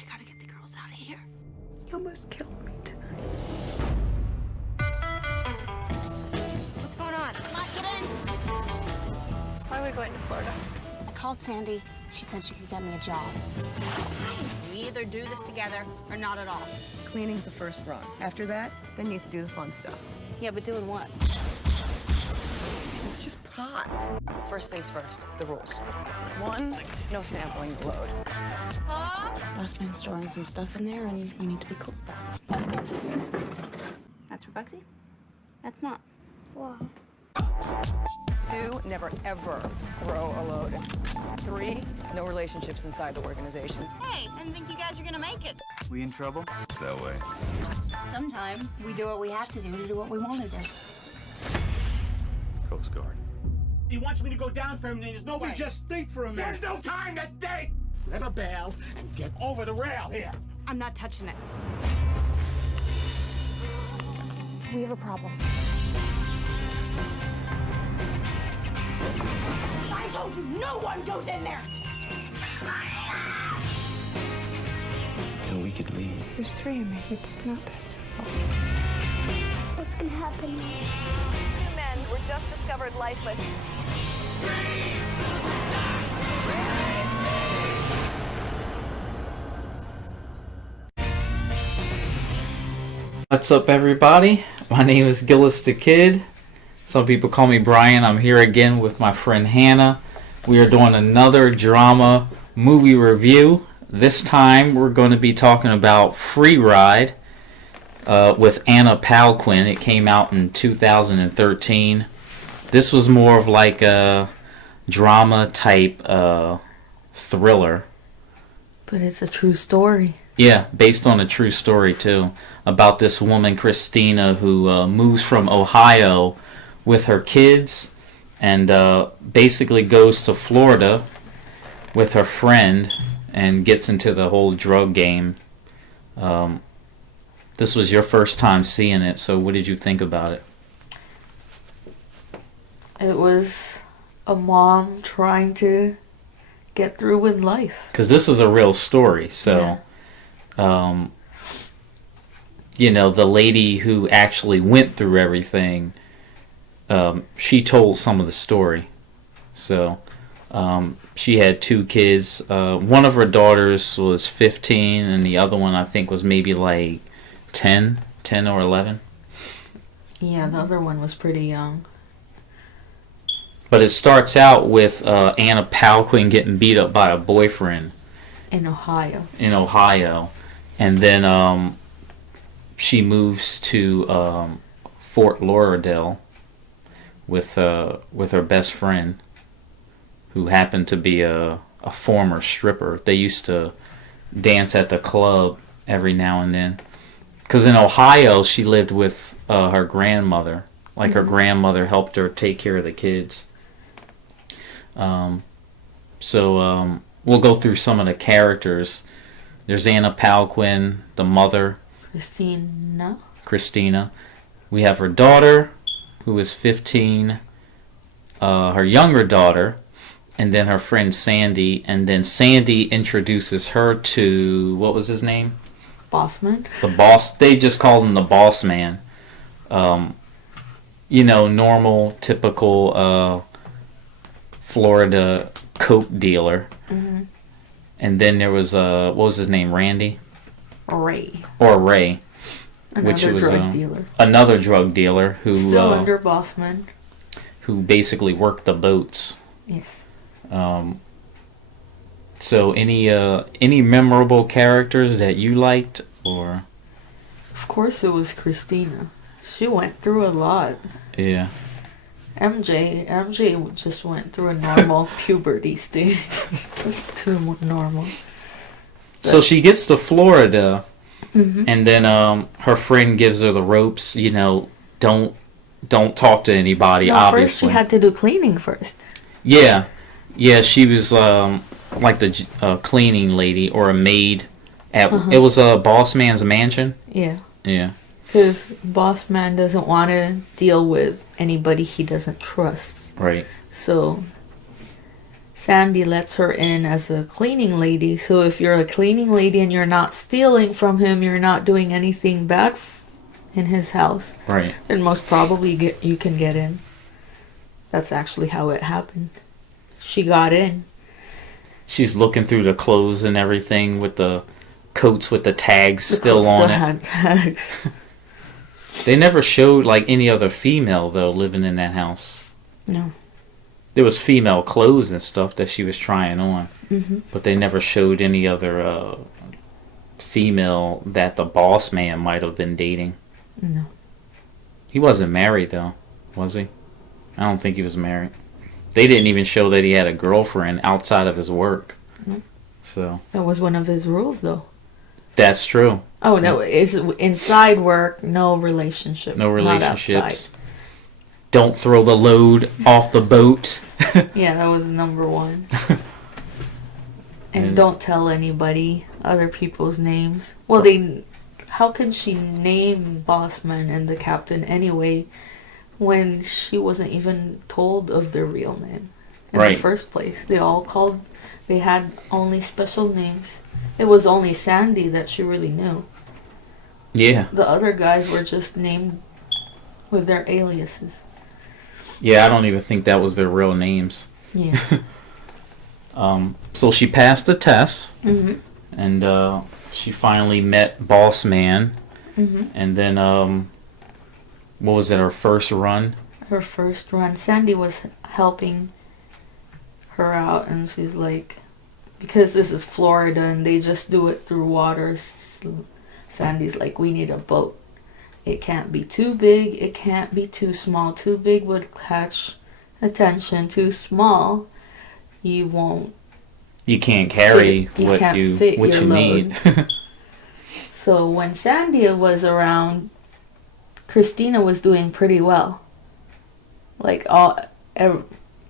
I gotta get the girls out of here. You almost killed me tonight. What's going on? Come on, get in. Why are we going to Florida? I called Sandy. She said she could get me a job. We either do this together or not at all. Cleaning's the first rung. After that, then you have to do the fun stuff. Yeah, but doing what? It's just pot. First things first, the rules. 1, no sampling the load. Last man's storing some stuff in there, and we need to be cool about it. That's for Bugsy? That's not. Wow. 2, never ever throw a load. 3, no relationships inside the organization. Hey, I didn't think you guys were gonna make it. We in trouble? It's that way. Sometimes we do what we have to do what we want to do. Coast Guard. He wants me to go down for him, and there's no way. Just think for a There's no time to think! Let her bail and get over the rail here. I'm not touching it. We have a problem. I told you no one goes in there! And we could leave. There's 3 of me. It's not that simple. What's gonna happen now? 2 men were just discovered lifeless. What's up, everybody? My name is Gillis the Kid. Some people call me Brian. I'm here again with my friend Hannah. We are doing another drama movie review. This time we're going to be talking about Free Ride with Anna Paquin. It came out in 2013. This was more of like a drama type thriller. But it's a true story. Yeah, based on a true story too, about this woman Christina who moves from Ohio with her kids and basically goes to Florida with her friend and gets into the whole drug game. This was your first time seeing it, so what did you think about it? It was a mom trying to get through with life. Because this is a real story, so... Yeah. You know, the lady who actually went through everything, she told some of the story. So, she had 2 kids. One of her daughters was 15, and the other one I think was maybe like 10 or 11. Yeah, the other one was pretty young. But it starts out with Anna Paquin getting beat up by a boyfriend. In Ohio. And then she moves to Fort Lauderdale with her best friend, who happened to be a former stripper. They used to dance at the club every now and then. Because in Ohio, she lived with her grandmother. Like, her grandmother helped her take care of the kids. So we'll go through some of the characters. There's Anna Paquin, the mother. Christina. We have her daughter, who is 15. Her younger daughter. And then her friend Sandy. And then Sandy introduces her to... What was his name? Bossman. The boss. They just called him the boss man. You know, normal, typical Florida coke dealer. Mm-hmm. And then there was what was his name? Randy? Ray. Which was drug dealer. Another drug dealer who still under Bossman. Who basically worked the boats. Yes. So any memorable characters that you liked, or? Of course it was Christina. She went through a lot. Yeah. MJ just went through a normal puberty stage. It's too normal. So she gets to Florida, mm-hmm. and then her friend gives her the ropes. You know, don't talk to anybody. No, obviously, first she had to do cleaning first. Yeah, she was like the cleaning lady or a maid at. It was a boss man's mansion. Yeah. Yeah. Because boss man doesn't want to deal with anybody he doesn't trust. Right. So Sandy lets her in as a cleaning lady. So if you're a cleaning lady and you're not stealing from him, you're not doing anything bad in his house, Right. then most probably you can get in. That's actually how it happened. She got in. She's looking through the clothes and everything with the coats with the tags The still coat on still it. had tags. They never showed like any other female though living in that house. No. There was female clothes and stuff that she was trying on, Mm-hmm. but they never showed any other female that the boss man might have been dating. No. He wasn't married though, was he? I don't think he was married. They didn't even show that he had a girlfriend outside of his work. No. So That was one of his rules, though. that's true. Oh, no. It's inside work, no relationship. No Not outside. relationships. Don't throw the load off the boat. Yeah, that was number one. And And- don't tell anybody other people's names. Well, how can she name Bossman and the captain anyway when she wasn't even told of their real name in Right. the first place? They had only special names. It was only Sandy that she really knew. Yeah. The other guys were just named with their aliases. Yeah, I don't even think that was their real names. Yeah. So she passed the test, Mm-hmm. and she finally met Boss Man, Mm-hmm. and then what was it? Her first run. Her first run, Sandy was helping her out, and she's like, because this is Florida and they just do it through water, so Sandy's like, we need a boat. It can't be too big, it can't be too small. Too big would catch attention. Too small, you won't. You can't carry You what can't you fit what your you load. need. So when Sandy was around, Christina was doing pretty well. Like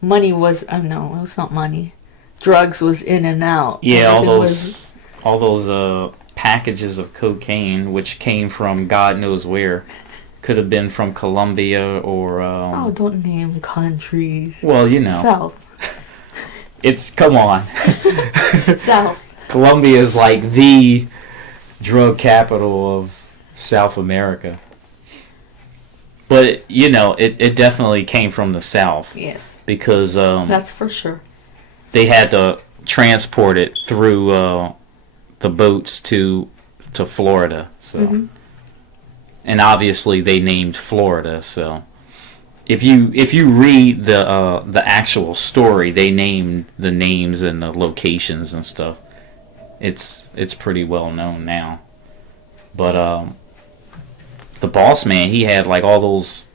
money was, no, it was not money. Drugs was in and out. Yeah, Everything all those packages of cocaine, which came from God knows where, could have been from Colombia or. Oh, don't name countries. Well, you know, South. it's come on. South. Colombia is like the drug capital of South America. But you know, it definitely came from the South Yes, because that's for sure. they had to transport it through the boats to Florida. So, Mhm. and obviously they named Florida. So, if you read the actual story, they named the names and the locations and stuff. It's pretty well known now. But the boss man, he had like all those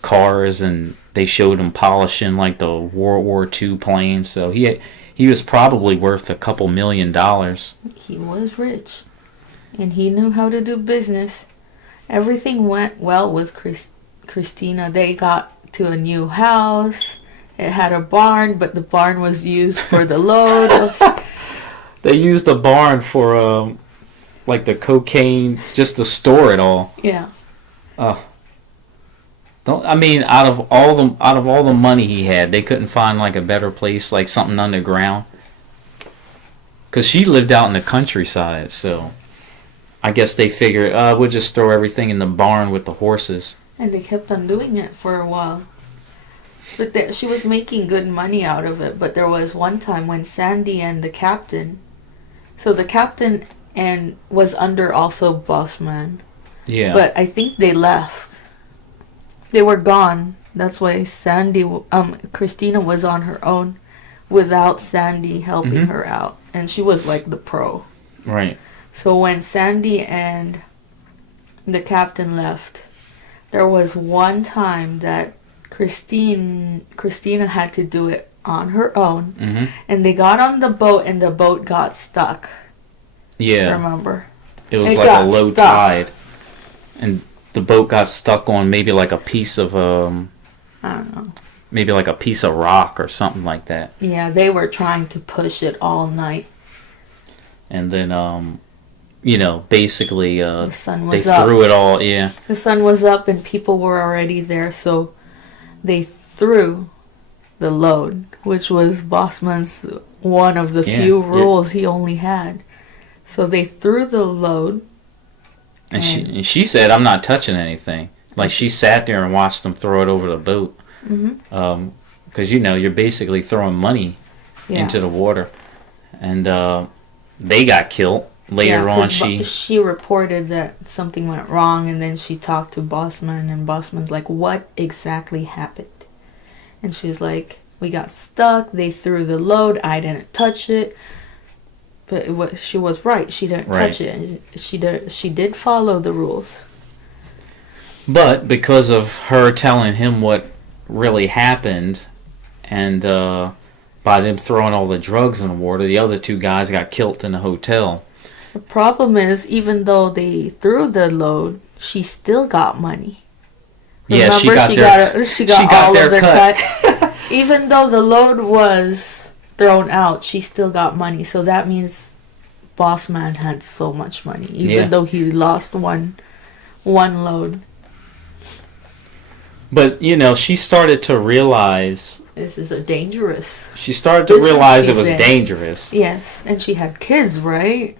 cars, and they showed him polishing like the World War II planes. So he was probably worth a couple $1 million. He was rich, and he knew how to do business. Everything went well with Christina. They got to a new house. It had a barn, but the barn was used for the load. They used the barn for like the cocaine, just to store it all. Yeah. Out of all the money he had, they couldn't find like a better place, like something underground. Cause she lived out in the countryside, so I guess they figured we'll just throw everything in the barn with the horses. And they kept on doing it for a while. But she was making good money out of it. But there was one time when Sandy and the captain... So the captain was under also Bossman. Yeah. But I think they left. They were gone. That's why Christina was on her own without Sandy helping her out. And she was like the pro. Right. So when Sandy and the captain left, there was one time that Christina had to do it on her own. Mm-hmm. And they got on the boat and the boat got stuck. Yeah. Remember? It was It like a got low stuck. tide, and the boat got stuck on maybe like a piece of I don't know. maybe like a piece of rock or something like that. Yeah, they were trying to push it all night. And then basically The sun they was up. threw it all. Yeah. The sun was up and people were already there, so they threw the load, which was Bossman's one of the Yeah, few yeah. rules he only had. So they threw the load. And she said, "I'm not touching anything." Like, she sat there and watched them throw it over the boat. Because, you're basically throwing money into the water. And they got killed. Later on, she reported that something went wrong, and then she talked to Bossman, and Bossman's like, "What exactly happened?" And she's like, "We got stuck. They threw the load. I didn't touch it." But she was right. She didn't touch it. And she did follow the rules. But because of her telling him what really happened, and by them throwing all the drugs in the water, the other two guys got killed in the hotel. The problem is, even though they threw the load, she still got money. Yeah, Remember, she got all of their cut. Even though the load was thrown out, she still got money. So that means Bossman had so much money, even though he lost one load. But, she started to realize... This is a dangerous... She started to realize it was dangerous. Yes, and she had kids, right?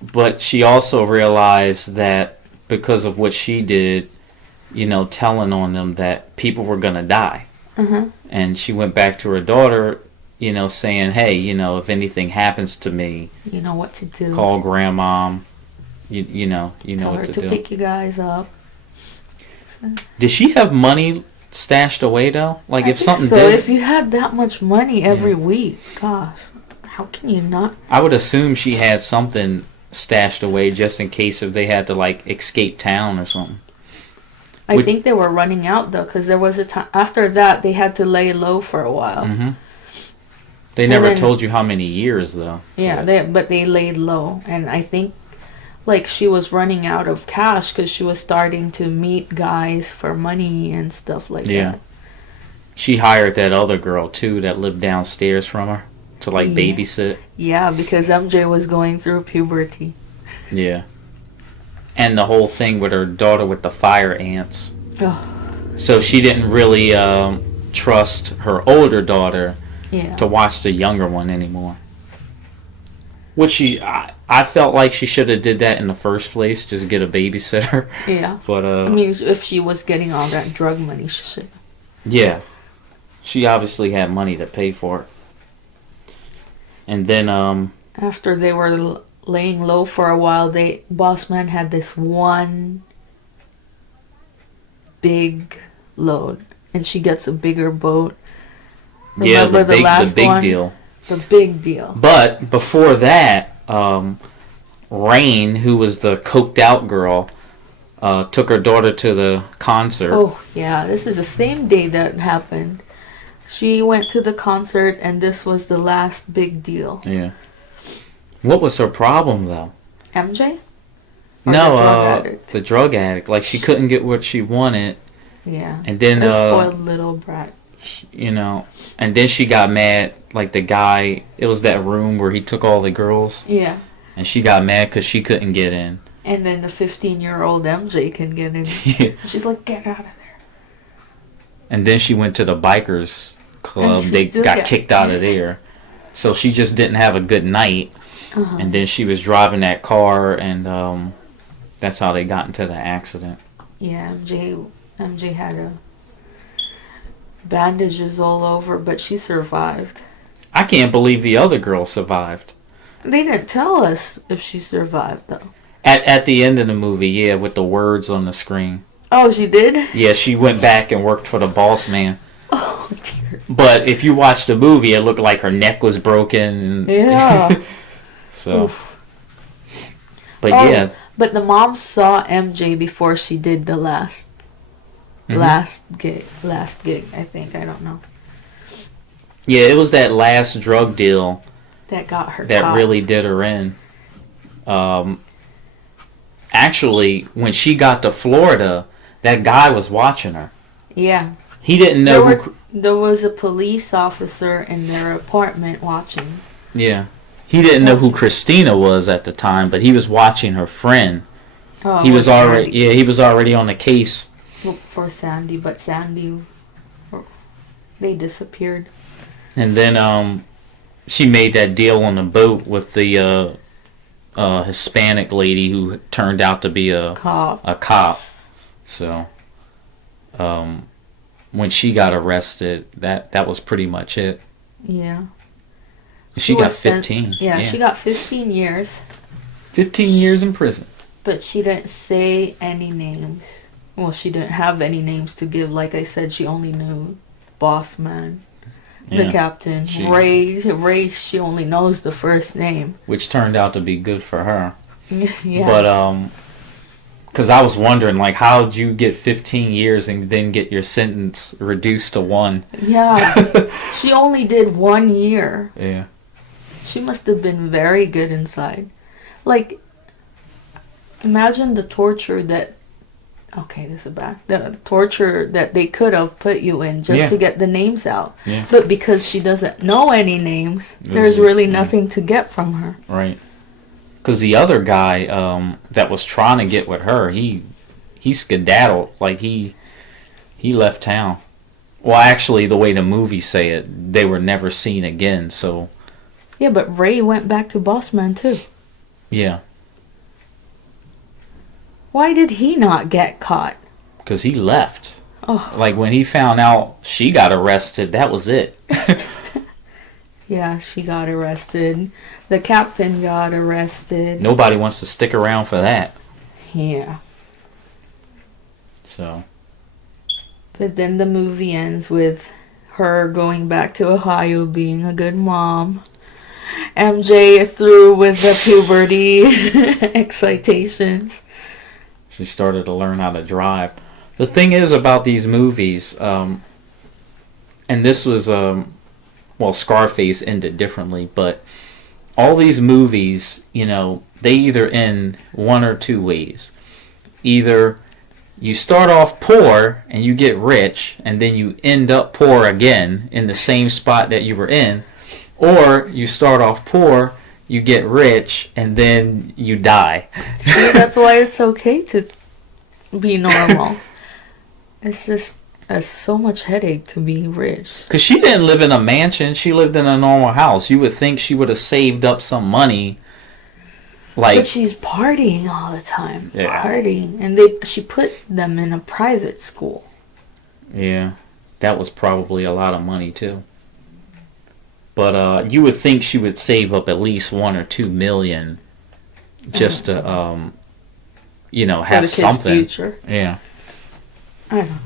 But she also realized that because of what she did, telling on them that people were going to die. And she went back to her daughter, saying, "Hey, if anything happens to me, you know what to do. Call grandma. You know Tell what her to to do." pick you guys up. Did she have money stashed away though? Like, if something so did, if you had that much money every week, gosh, how can you not? I would assume she had something stashed away just in case if they had to escape town or something. I think they were running out though, because there was a time after that they had to lay low for a while. They never told you how many years though. Yeah, but they laid low, and I think she was running out of cash because she was starting to meet guys for money and stuff like that. She hired that other girl too that lived downstairs from her to babysit. Yeah, because MJ was going through puberty. Yeah. And the whole thing with her daughter with the fire ants. So she didn't really trust her older daughter to watch the younger one anymore. Which I felt like she should have did that in the first place, just get a babysitter. Yeah. But I mean, if she was getting all that drug money, she should. Yeah. She obviously had money to pay for it. And then after they were laying low for a while, Bossman had this one big load, and she gets a bigger boat. Remember the big deal. The big deal. But before that, Rain, who was the coked out girl, took her daughter to the concert. Oh yeah, this is the same day that happened. She went to the concert, and this was the last big deal. Yeah. What was her problem, though? MJ? The drug addict. Like, she couldn't get what she wanted. Yeah. And then, a spoiled little brat. And then she got mad. Like, the guy, it was that room where he took all the girls. Yeah. And she got mad because she couldn't get in. And then the 15-year-old MJ can get in. Yeah. She's like, get out of there. And then she went to the bikers club. They got kicked out of there. So she just didn't have a good night. And then she was driving that car, and that's how they got into the accident. Yeah, MJ had bandages all over, but she survived. I can't believe the other girl survived. They didn't tell us if she survived, though. At the end of the movie, yeah, with the words on the screen. Oh, she did? Yeah, she went back and worked for the boss man. Oh, dear. But if you watch the movie, it looked like her neck was broken. Yeah. So. But yeah. But the mom saw MJ before she did the last gig, I think. I don't know. Yeah, it was that last drug deal that got her that caught. really did her in. Actually, when she got to Florida, that guy was watching her. Yeah. He didn't know there was a police officer in their apartment watching. Yeah. He didn't know who Christina was at the time, but he was watching her friend. Oh, he was already he was already on the case. For Sandy, but Sandy they disappeared. And then she made that deal on the boat with the Hispanic lady who turned out to be a cop. So when she got arrested, that was pretty much it. Yeah. She got 15. Yeah, she got 15 years. 15 years in prison. But she didn't say any names. Well, she didn't have any names to give. Like I said, she only knew Boss Man, the captain. Ray, she only knows the first name. Which turned out to be good for her. Yeah. But, because I was wondering, like, how'd you get 15 years and then get your sentence reduced to 1? Yeah. She only did 1 year. Yeah. She must have been very good inside. Like, imagine the torture that... Okay, this is bad. The torture that they could have put you in just to get the names out. Yeah. But because she doesn't know any names, there's really nothing to get from her. Right. Because the other guy that was trying to get with her, he skedaddled. Like, he left town. Well, actually, the way the movies say it, they were never seen again, so... Yeah, but Ray went back to Bossman, too. Yeah. Why did he not get caught? Because he left. Oh. Like, when he found out she got arrested, that was it. Yeah, she got arrested. The captain got arrested. Nobody wants to stick around for that. Yeah. So. But then the movie ends with her going back to Ohio, being a good mom. MJ through with the puberty excitations. She started to learn how to drive. The thing is about these movies, and this was, well, Scarface ended differently, but all these movies, you know, they either end one or two ways. Either you start off poor and you get rich, and then you end up poor again in the same spot that you were in, or you start off poor, you get rich, and then you die. See, that's why it's okay to be normal. It's just so much headache to be rich. Because she didn't live in a mansion. She lived in a normal house. You would think she would have saved up some money. Like, but she's partying all the time. Yeah. Partying. And she put them in a private school. Yeah. That was probably a lot of money, too. But you would think she would save up at least 1 or 2 million just to, you know, have something. Future. Yeah. I don't know.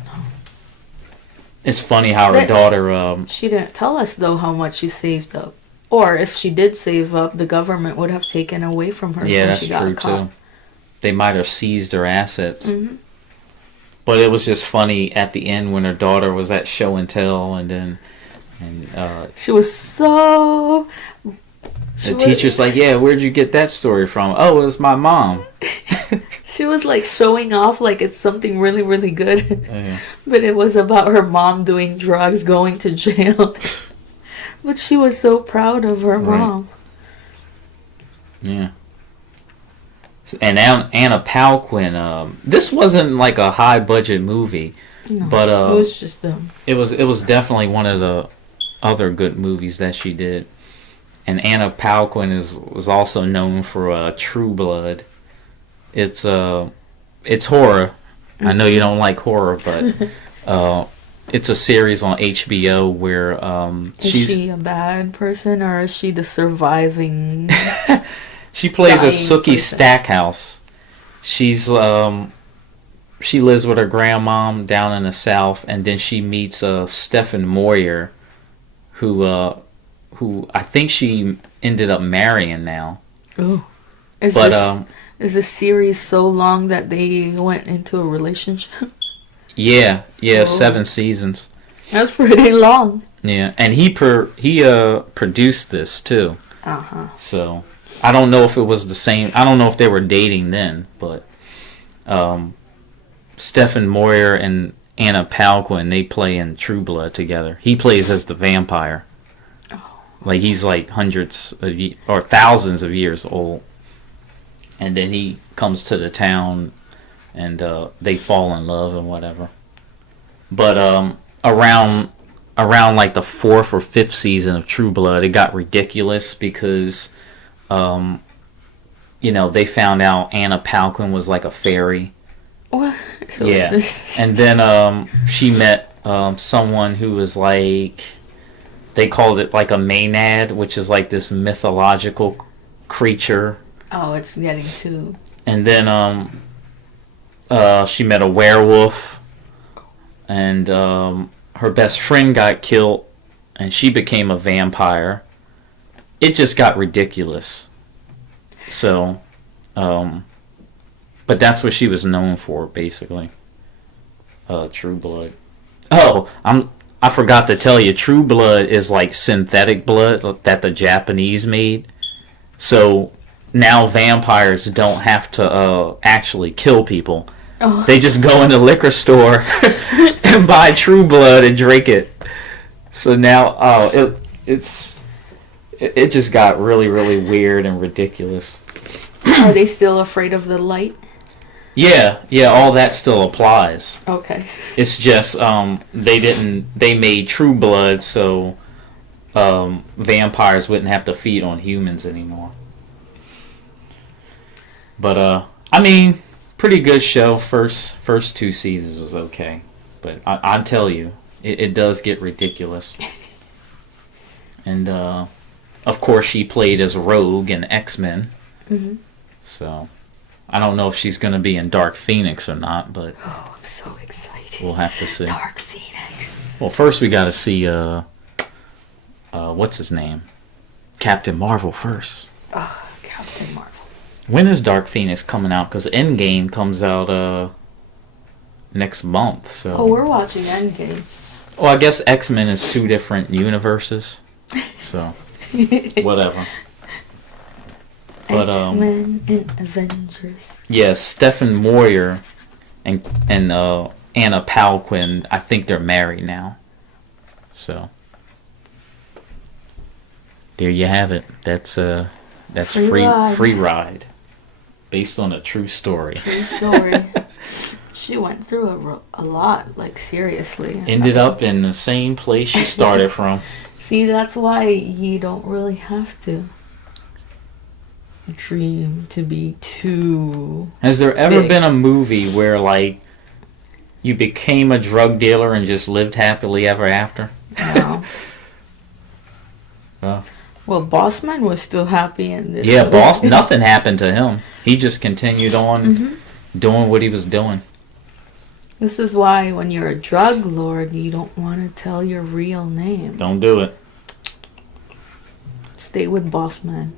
It's funny how her daughter... she didn't tell us, though, how much she saved up. Or if she did save up, the government would have taken away from her yeah, when that's she got true, caught. too. They might have seized her assets. Mm-hmm. But it was just funny at the end when her daughter was at show and tell, and then... she was so... The teacher's like, yeah, where'd you get that story from? Oh, it was my mom. She was like showing off like it's something really, really good. Yeah. But it was about her mom doing drugs, going to jail. But she was so proud of her mom. Yeah. And Anna Paquin, this wasn't like a high budget movie. No, but it was just it was definitely one of the other good movies that she did. And Anna Paquin was also known for True Blood. It's horror. I know you don't like horror, but it's a series on HBO where is she a bad person or is she the surviving? She plays a Sookie person. Stackhouse. She's she lives with her grandmom down in the South, and then she meets Stephen Moyer, who I think she ended up marrying now. Oh, is this series so long that they went into a relationship? Yeah, 7 seasons. That's pretty long. Yeah, and he produced this too. So I don't know if it was the same. I don't know if they were dating then, but Stephen Moyer and Anna Paquin, they play in True Blood together. He plays as the vampire. Like, he's like hundreds of or thousands of years old. And then he comes to the town and they fall in love and whatever. But around around like the 4th or 5th season of True Blood, it got ridiculous because, you know, they found out Anna Paquin was like a fairy. What? So Yeah. And then she met someone who was like, they called it like a Maenad, which is like this mythological creature. Oh, it's getting too... And then she met a werewolf, and her best friend got killed, and she became a vampire. It just got ridiculous. So, but that's what she was known for, basically. True Blood. Oh, I forgot to tell you, True Blood is like synthetic blood that the Japanese made. So now vampires don't have to actually kill people. Oh. They just go in the liquor store and buy True Blood and drink it. So now, it just got really, really weird and ridiculous. Are they still afraid of the light? Yeah, all that still applies. Okay. It's just they made True Blood so vampires wouldn't have to feed on humans anymore. But I mean, pretty good show. First 2 seasons was okay, but I tell you, it does get ridiculous. And of course, she played as Rogue in X-Men. Mm-hmm. So I don't know if she's going to be in Dark Phoenix or not, but Oh, I'm so excited. we'll have to see. Dark Phoenix. Well, first we got to see what's his name, Captain Marvel first. Oh, Captain Marvel. When is Dark Phoenix coming out? Because Endgame comes out next month. So. Oh, we're watching Endgame. Well, I guess X-Men is 2 different universes. So whatever. But X-Men and Avengers. yes, Stephen Moyer and Anna Paquin, I think they're married now. So there you have it. That's free ride, based on a true story. True story. She went through a lot, like seriously. Ended up in the same place she started from. See, that's why you don't really have to dream to be too... Has there ever big. been a movie where, like, you became a drug dealer and just lived happily ever after? No. Oh. Well, Bossman was still happy in this. Yeah, nothing happened to him. He just continued on doing what he was doing. This is why when you're a drug lord, you don't want to tell your real name. Don't do it. Stay with Bossman.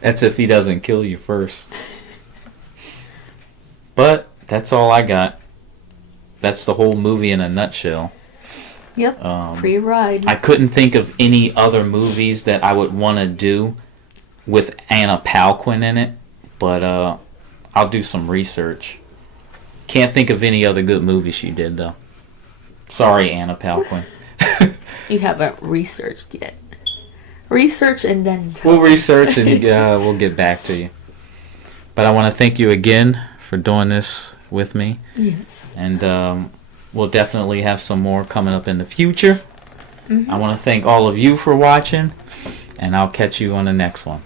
That's if he doesn't kill you first. But that's all I got. That's the whole movie in a nutshell. Yep, free ride. I couldn't think of any other movies that I would want to do with Anna Paquin in it, but I'll do some research. Can't think of any other good movies she did, though. Sorry, Anna Paquin. You haven't researched yet. Research and then tell We'll research and we'll get back to you. But I want to thank you again for doing this with me. Yes. And we'll definitely have some more coming up in the future. I want to thank all of you for watching, and I'll catch you on the next one.